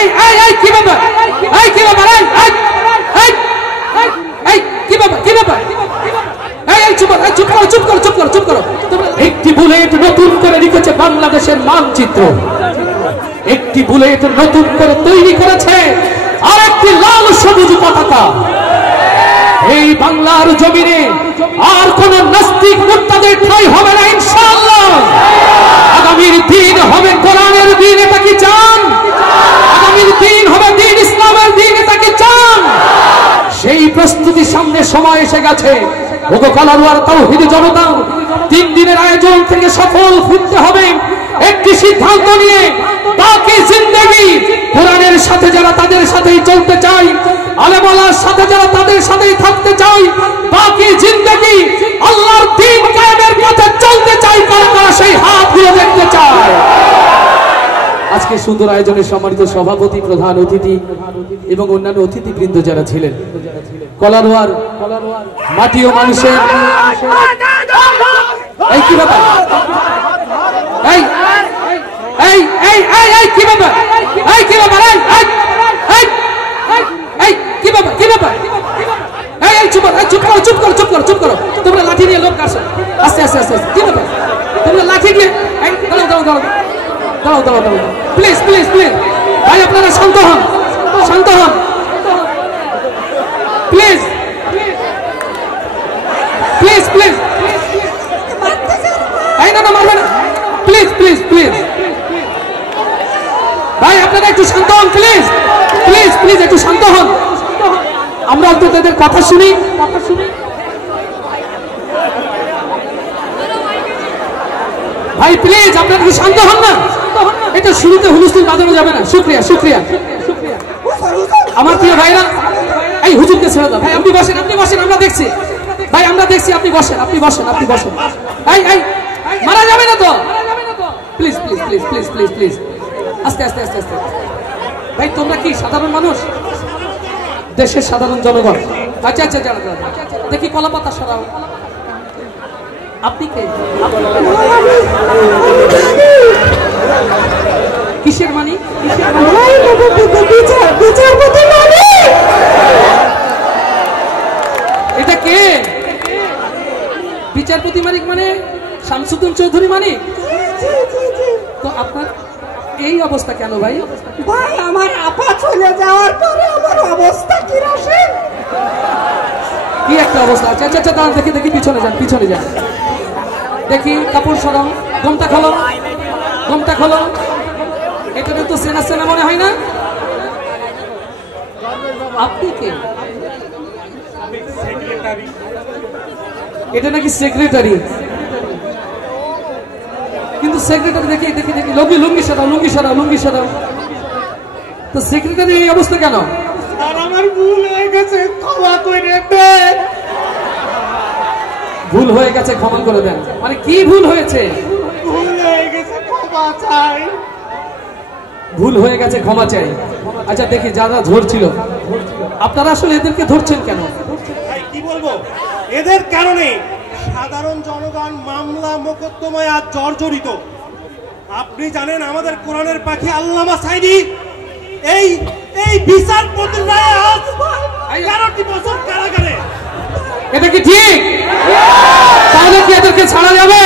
এই কি ব্যাপার, এই কি ব্যাপার, এই কি ব্যাপার, কি ব্যাপার, এই চুপ করো, চুপ করো, চুপ করো, চুপ করো, চুপ করো। একটি বুলেট নতুন করে লিখেছে বাংলাদেশের মানচিত্র, একটি বুলেট নতুন করে তৈরি করেছে আর একটি লাল সবুজ পতাকা। এই বাংলার জমিনে আর কোন নাস্তিক মুর্তাদের ঠাঁই হবে না ইনশাআল্লাহ। আগামীর দিন হবে কোরআনের দিন, এটা কি চান? আগামীর দিন হবে দিন ইসলামের দিন, এটা কি চান? সেই প্রস্তুতির সামনে সময় এসে গেছে। ওগো কালারুয়ার তাওহীদি জনতা, 3 দিনের আয়োজন থেকে সফল ফিরতে হবে একটি সিদ্ধান্ত নিয়ে। বাকি জিন্দেগি কোরআনের সাথে যারা তাদের সাথেই চলতে চায়, আলেম ওয়ালার সাথে যারা তাদের সাথেই থাকতে চায়, বাকি জিন্দেগি আল্লাহর দ্বীন কায়েমের পথে চলতে চায়, কারা সেই হাতগুলো দেখতে চায়। আজকে সুন্দর আয়োজনের সম্মানিত সভাপতি, প্রধান অতিথি এবং অন্যান্য অতিথিবৃন্দ যারা ছিলেন, কলারোয়ার মাটি ও মানুষের এই কি ব্যাপার, এই এই এই এই কি ব্যাপার, এই কি ব্যাপার, এই এই কি ব্যাপার, কি ব্যাপার, এই চুপ করো, চুপ করো, চুপ করো, চুপ করো, চুপ করো। তোমরা লাঠি নিয়ে লোক কাটছো, আস্তে আস্তে আস্তে, কি ব্যাপার? তোমরা লাঠি নিয়ে দাঁড়াও দাঁড়াও দাঁড়াও দাঁড়াও দাঁড়াও দাঁড়াও, প্লিজ প্লিজ প্লিজ ভাই, আপনারা শান্ত হন, শান্ত হন প্লিজ, প্লিজ প্লিজ। এই না না, মারবে না, প্লিজ প্লিজ প্লিজ ভাই, আপনারা একটু শান্ত হন প্লিজ, প্লিজ প্লিজ একটু শান্ত হন। আমরা অন্তত তাদের কথা শুনি, ভাই প্লিজ আপনারা একটু শান্ত হন না। এটা শুরুতে হুলস্থুল বাজানো যাবে না। শুকরিয়া শুকরিয়া আমার প্রিয় ভাইরা, এই হুজুরকে ছেড়ে দাও ভাই, আপনি বসেন, আপনি বসেন, আমরা দেখছি ভাই, আমরা দেখছি, আপনি বসেন, আপনি বসেন, আপনি বসেন। এই এই মারা যাবে না তো, please please please please please please, আস্তে আস্তে আস্তে আস্তে। ভাই তোমরা কি সাধারণ মানুষ, দেশের সাধারণ জনগণ? আচ্ছা আচ্ছা, দেখি কলা পাতা সরাও। আপনি কে? কিসের মানি? এটা কে? বিচারপতি মানিক মানে শামসুদ্দিন চৌধুরী মানিক? তো আপনার এই অবস্থা কেন ভাই? ভাই আমার আপা চলে যাওয়ার পরে আমার অবস্থা কি রকম? কি একটা অবস্থা। আচ্ছা আচ্ছা আচ্ছা, দাঁড়ান, দেখি দেখি, পিছনে যান, পিছনে যান, দেখি কাপড় সরাও, গমটা খোলো, গমটা খোলো। এটা তো সেনা সেনা মনে হয় না। আপনি কে? এটা নাকি সেক্রেটারি, কিন্তু সেক্রেটারি দেখি দেখি দেখি, লুঙ্গি সরাও, লুঙ্গি সরাও, লুঙ্গি সরাও। তো সেক্রেটারি এই অবস্থা কেন? আমার ভুল হয়ে গেছে, ক্ষমা করে দেন। ভুল হয়ে গেছে, ক্ষমা করে দেন মানে কি ভুল হয়েছে? ভুল হয়ে গেছে, ক্ষমা চাই। ভুল হয়ে গেছে, ক্ষমা চাই। আচ্ছা দেখি, যারা ধরছিল, আপনারা আসলে এদেরকে ধরছেন কেন? কি বলবো, এদের কারণে সাধারণ জনগণ মামলা মোকদ্দমায় আজ জর্জরিত। আপনি জানেন আমাদের কোরআনের পাখি আল্লামা সাঈদী এই এই বিচারপতির রায়ে আজ 11টি বছর কারাগারে। এটা কি ঠিক? তাহলে কি এদেরকে ছাড়া যাবে?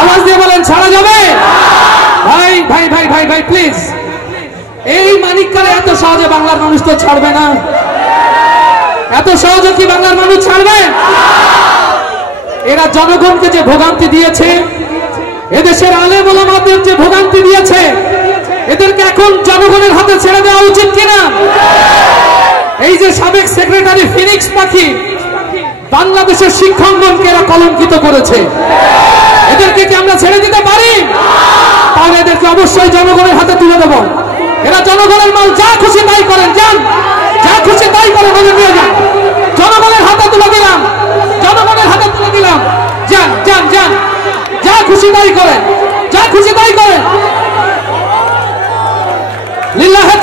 আওয়াজ দিয়ে বলেন, ছাড়া যাবে? ভাই ভাই ভাই ভাই ভাই প্লিজ, এই মানিককারে এত সহজে বাংলার মানুষ তো ছাড়বে না। এত সহজে কি বাংলার মানুষ ছাড়বে? এরা জনগণকে যে ভোগান্তি দিয়েছে, এদেশের আলেম ওলামাদের যে ভোগান্তি দিয়েছে, এদেরকে এখন জনগণের হাতে ছেড়ে দেওয়া উচিত কিনা? এই যে সাবেক সেক্রেটারি ফিনিক্স পাখি, বাংলাদেশের শিক্ষাঙ্গনকে এরা কলঙ্কিত করেছে, এদেরকে কি আমরা ছেড়ে দিতে পারি? তাহলে এদেরকে অবশ্যই জনগণের হাতে তুলে দেব। এরা জনগণের মাল, যা খুশি তাই করেন, যান, যা খুশি তাই করেন, ওদের নিয়ে যান, জনগণের হাতে তুলে দিলাম, জনগণের হাতে তুলে দিলাম, যান যান যান, যা খুশি তাই করেন, যা খুশি তাই করেন। লিল্লাহে